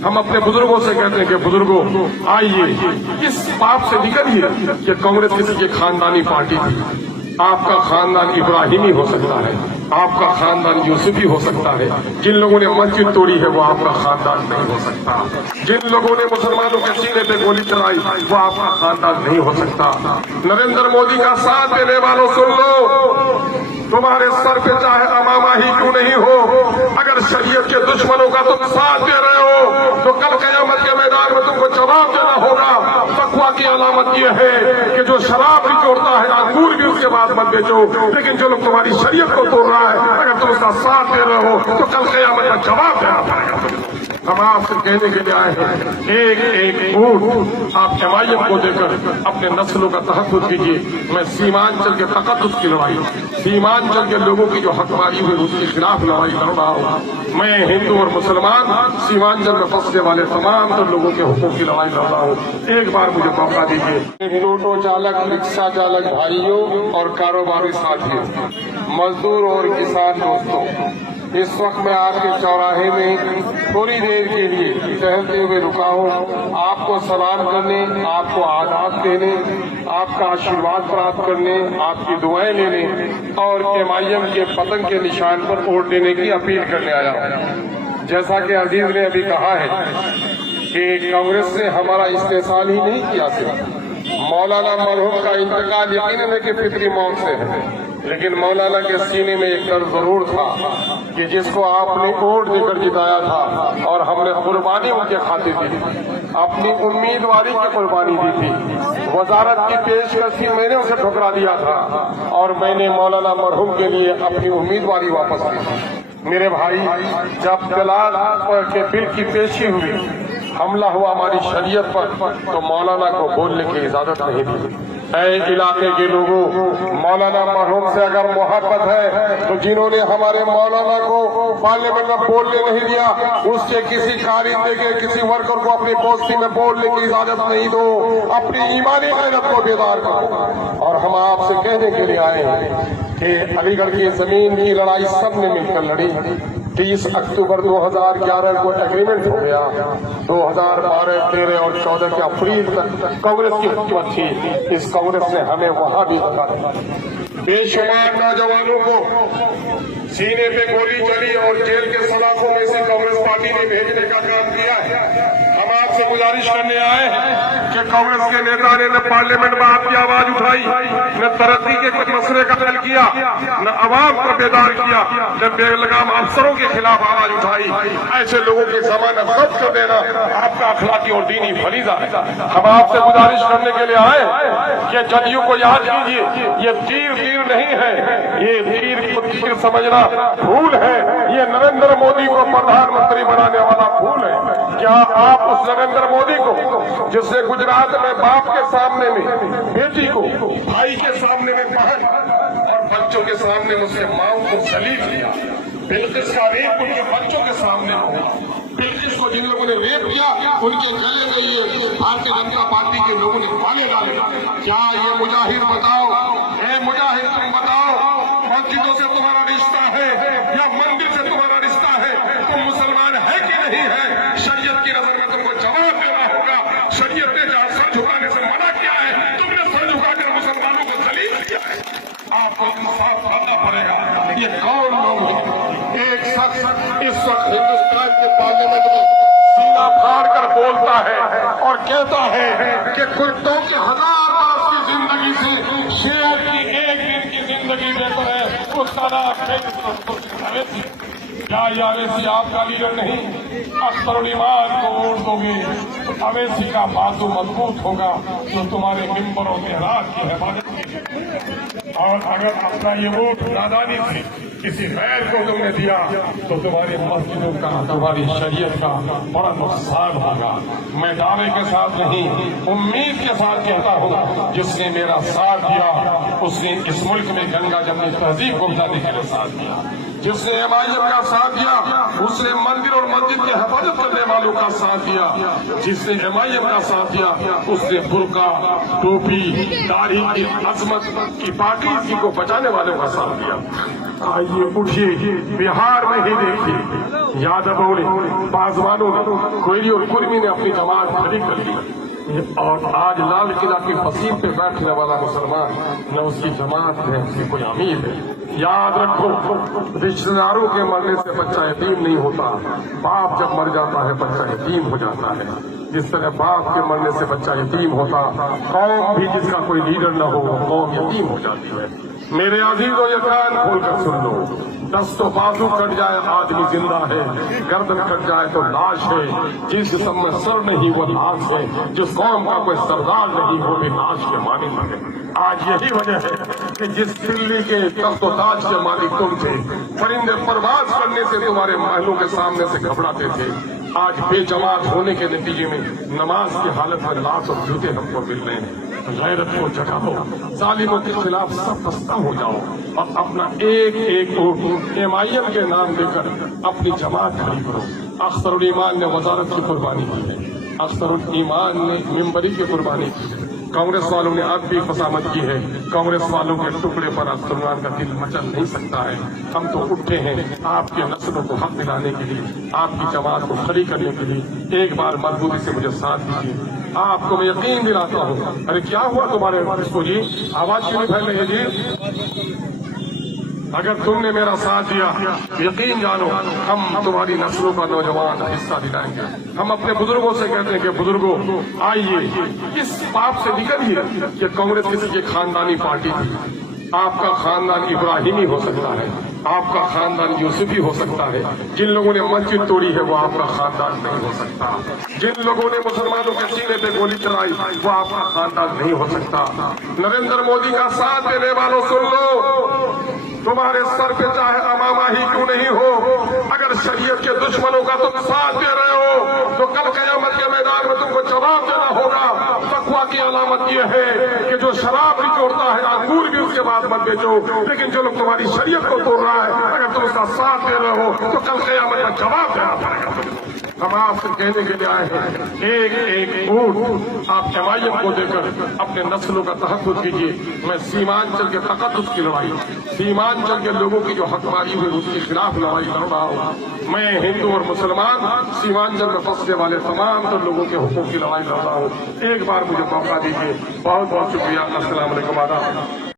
हम अपने बुजुर्गों से कहते हैं कि बुजुर्गों आइए इस बात से निकलिए कि कांग्रेस किसी की खानदानी पार्टी थी। आपका खानदान इब्राहिमी हो सकता है, आपका खानदान यूसुफी हो सकता है। जिन लोगों ने मस्जिद तोड़ी है वो आपका खानदान नहीं हो सकता। जिन लोगों ने मुसलमानों के सीने पे गोली चलाई वो आपका खानदान नहीं हो सकता। नरेंद्र मोदी का साथ देने वालों सुन लो, तुम्हारे सर पे चाहे अमामा ही क्यों नहीं हो, अगर शरीयत के दुश्मनों का तुम साथ दे रहे हो तो कल क़यामत के मैदान में तुमको जवाब देना होगा। तक़वा की अलामत यह है कि जो शराब भी तोड़ता है अंगूर भी उसके बाद मत बेचो, लेकिन जो लोग तुम्हारी शरीयत को तोड़ रहा है अगर तुम उसका साथ दे रहे हो तो कल क़यामत का जवाब देना पड़ेगा। हम आपसे कहने के लिए आए हैं, एक एक वोट आप एमआईएम को देकर अपने नस्लों का तहफ़्फ़ुज़ कीजिए। मैं सीमांचल के तक़द्दुस की लड़ाई, सीमांचल के लोगों की जो हकमारी हुई उसके खिलाफ लड़ाई लड़ रहा हूँ। मैं हिंदू और मुसलमान सीमांचल में फंसने वाले तमाम तो लोगों के हुकूक की लड़ाई लड़ रहा हूँ। एक बार मुझे मौका दीजिए। ऑटो चालक, रिक्शा चालक भाइयों और कारोबारी साथियों, मजदूर और किसान दोस्तों, इस वक्त मैं आपके चौराहे में थोड़ी देर के लिए टहलते हुए रुका हूँ, आपको सलाम करने, आपको आदाब देने, आपका आशीर्वाद प्राप्त करने, आपकी दुआएं लेने और एमआईएम के पतंग के निशान पर वोट देने की अपील करने आया हूँ। जैसा कि अजीज ने अभी कहा है कि कांग्रेस ने हमारा इस्तेसाल ही नहीं किया, सिर्फ मौलाना मरहूम का इंतकाल यकीनन है कि फितरी मौत से है, लेकिन मौलाना के सीने में एक डर जरूर था कि जिसको आपने वोट देकर जिताया था और हमने कुर्बानी उनके खाते दी, अपनी उम्मीदवारी की कुर्बानी दी थी, वजारत की पेशकशी मैंने उसे ठुकरा दिया था और मैंने मौलाना मरहूम के लिए अपनी उम्मीदवारी वापस ली थी। मेरे भाई, जब तलाक के बिल की पेशी हुई, हमला हुआ हमारी शरीयत पर, तो मौलाना को बोलने की इजाजत नहीं दी। ऐ इलाके के लोगों, मौलाना मरहूम से अगर मोहब्बत है तो जिन्होंने हमारे मौलाना को पार्लियामेंट में बोलने नहीं दिया, उसके किसी कारिंदे के किसी वर्कर को अपनी पोस्टी में बोलने की इजाजत नहीं दो। अपनी ईमानी गैरत को बेदार करो। और हम आपसे कहने के लिए आए हैं कि अलीगढ़ की जमीन की लड़ाई सबने मिलकर लड़ी। 30 अक्टूबर 2011 को एग्रीमेंट हो गया। 2012, 13 और 14 के अप्रैल तक कांग्रेस की हुकूमत थी। इस कांग्रेस ने हमें वहां भी धक्का दिया। बेशुमार नौजवानों को सीने पे गोली चली और जेल के सलाखों में से कांग्रेस पार्टी ने भेजने का काम किया है। हम आपसे गुजारिश करने आए कि कांग्रेस के नेता ने न पार्लियामेंट में आपकी आवाज उठाई, न तरक्की के कुछ मसले का हल किया, न अवाम को बेदार किया, न बेलगाम अफसरों के खिलाफ आवाज उठाई। ऐसे लोगों की जमानत जब्त कर देना आपका अखलाकी और दीनी फरीजा है। हम आपसे गुजारिश करने के लिए आए कि जदयू को याद कीजिए, ये तीर नहीं है, ये तीर समझना भूल है। ये नरेंद्र मोदी को प्रधानमंत्री बनाने वाला भूल है। क्या आप उस नरेंद्र मोदी को जिसने गुजरात में बाप के सामने में बेटी को, भाई के सामने में बहन और बच्चों के सामने मुझसे माँ को सलीब किया, बिल्किस का रेप उनके बच्चों के सामने हुआ, बिल्किस को जिन लोगों ने रेप किया उनके गले में ये भारतीय जनता पार्टी के लोगों ने माले डाले। क्या ये मुजाहिद बताओ, मुजाहिद तुम बताओ, मस्जिदों से तुम्हारा रिश्ता है या मंदिर से तुम्हारा रिश्ता है? तुम मुसलमान है कि नहीं है? शरीयत की नजर में तुमको जवाब देना होगा। शरीयत ने जहाँ सर झुकाने से मना किया है, तुमने सर झुकाकर मुसलमानों को जलील किया है। आपको इंसाफ करना पड़ेगा। ये कौन लोग हैं? एक शख्स इस वक्त हिंदुस्तान के पार्लियामेंट में सीना फाड़ कर बोलता है और कहता है कि कुत्तों के 1000 बरस की जिंदगी से शेर की एक दिन की जिंदगी बेहतर है। क्या ये अवैसी आपका लीडर नहीं? अख्तर ईमान को वोट दोगे तो अवैसी का बाजू मजबूत होगा जो तुम्हारे मिंबरों के राज की हिफाजत की। और अगर अपना ये वोट नादानी से किसी गैर को तुमने दिया तो तुम्हारी मस्जिदों का, तुम्हारी शरीयत का बड़ा नुकसान होगा। मैं दावे के साथ नहीं, उम्मीद के साथ कहता हूँ, जिसने मेरा साथ दिया उसने इस मुल्क में गंगा जमनी तहजीब को बनाने के लिए साथ दिया। जिसने एमआईएम का साथ दिया उसने मंदिर और मस्जिद की हिफाजत करने वालों का साथ दिया। जिसने एमआईएम का साथ दिया उसने बुर्का, टोपी, दाढ़ी की अजमत की पाकीज़गी को बचाने वालों का साथ दिया। आइए उठिए, बिहार में ही देखिए यादवों ने, बाजवानों ने, कोयली और कुर्मी ने अपनी जमात खड़ी कर ली, और आज लाल किला की फसील पे बैठने वाला मुसलमान न उसकी जमात है, उसकी कोई अमीर है। याद रखो, रिश्तेदारों के मरने से बच्चा यतीम नहीं होता, बाप जब मर जाता है बच्चा यतीम हो जाता है। जिस तरह बाप के मरने से बच्चा यतीम होता, कौम भी जिसका कोई लीडर न हो कौम यतीम हो जाती है। मेरे अजीजों, ये कान खोलकर सुन लो, दस्तो बाजू कट जाए आदमी जिंदा है, गर्दन कट जाए तो लाश है। जिस जिस्म में सर नहीं वो लाश है, जिस कौम का कोई सरदार नहीं वो भी लाश के मालिक है। आज यही वजह है कि जिस दिल्ली के तख्तो ताज के मालिक तुम थे, परिंदे परवाज करने से तुम्हारे महलों के सामने से घबराते थे, आज बेजमात होने के नतीजे में नमाज की हालत में लाश और जूते हमको मिल रहे हैं। गैरत को जगाओ, जालिमों के खिलाफ सब बस्ता हो जाओ और अपना एक एक वोट एमआईएम के नाम देकर अपनी जमात खड़ी करो। अख्तरुल ईमान ने वजारत की कुर्बानी की है, अख्तरुल ईमान ने मिंबरी की कुर्बानी की है, कांग्रेस वालों ने अब भी फसामत की है। कांग्रेस वालों के टुकड़े पर मुसलमान का दिल मचल नहीं सकता है। हम तो उठे हैं आपके नस्लों को हक दिलाने के लिए, आपकी जमात को खड़ी करने के लिए। एक बार मजबूती से मुझे साथ दीजिए, आपको मैं यकीन दिलाता हूँ। अरे क्या हुआ तुम्हारे इसको जी, आवाज क्यों नहीं फैल रही है जी? अगर तुमने मेरा साथ दिया, यकीन जानो हम तुम्हारी नस्लों का नौजवान हिस्सा दिलाएंगे। हम अपने बुजुर्गों से कहते हैं कि बुजुर्गों आइए, इस पाप से निकलिए कि कांग्रेस किसी की खानदानी पार्टी थी। आपका खानदान इब्राहिमी हो सकता है, आपका खानदान यूसुफी हो सकता है। जिन लोगों ने मस्जिद तोड़ी है वो आपका खानदान नहीं हो सकता। जिन लोगों ने मुसलमानों के सीने पे गोली चलाई वो आपका खानदान नहीं हो सकता। नरेंद्र मोदी का साथ देने वालों सुन लो, तुम्हारे सर पे चाहे अमामा ही क्यों नहीं हो, अगर शरीयत के दुश्मनों का तुम साथ दे रहे हो तो कल क़यामत के मैदान में तुमको जवाब देना होगा। तकवा की अलामत यह है कि जो शराब निचोड़ता है अंगूर भी उसके बाद मत बेचो, लेकिन जो लोग तुम्हारी शरीयत को तोड़ रहा है अगर तुम उसका साथ दे रहे हो तो कल क़यामत का जवाब देना पड़ेगा तुमको। हम आपसे कहने के लिए आए हैं, एक एक वोट आप एमआईएम को देकर अपने नस्लों का तहफ़्फ़ुज़ कीजिए। मैं सीमांचल के तक़द्दुस की लड़ाई, सीमांचल के लोगों की जो हकमारी हुई उसके खिलाफ लड़ाई लड़ रहा हूँ। मैं हिंदू और मुसलमान सीमांचल में फंसने वाले तमाम लोगों के हुकूक़ की लड़ाई लड़ रहा हूँ। एक बार मुझे मौका दीजिए। बहुत बहुत शुक्रिया। अस्सलाम वालेकुम।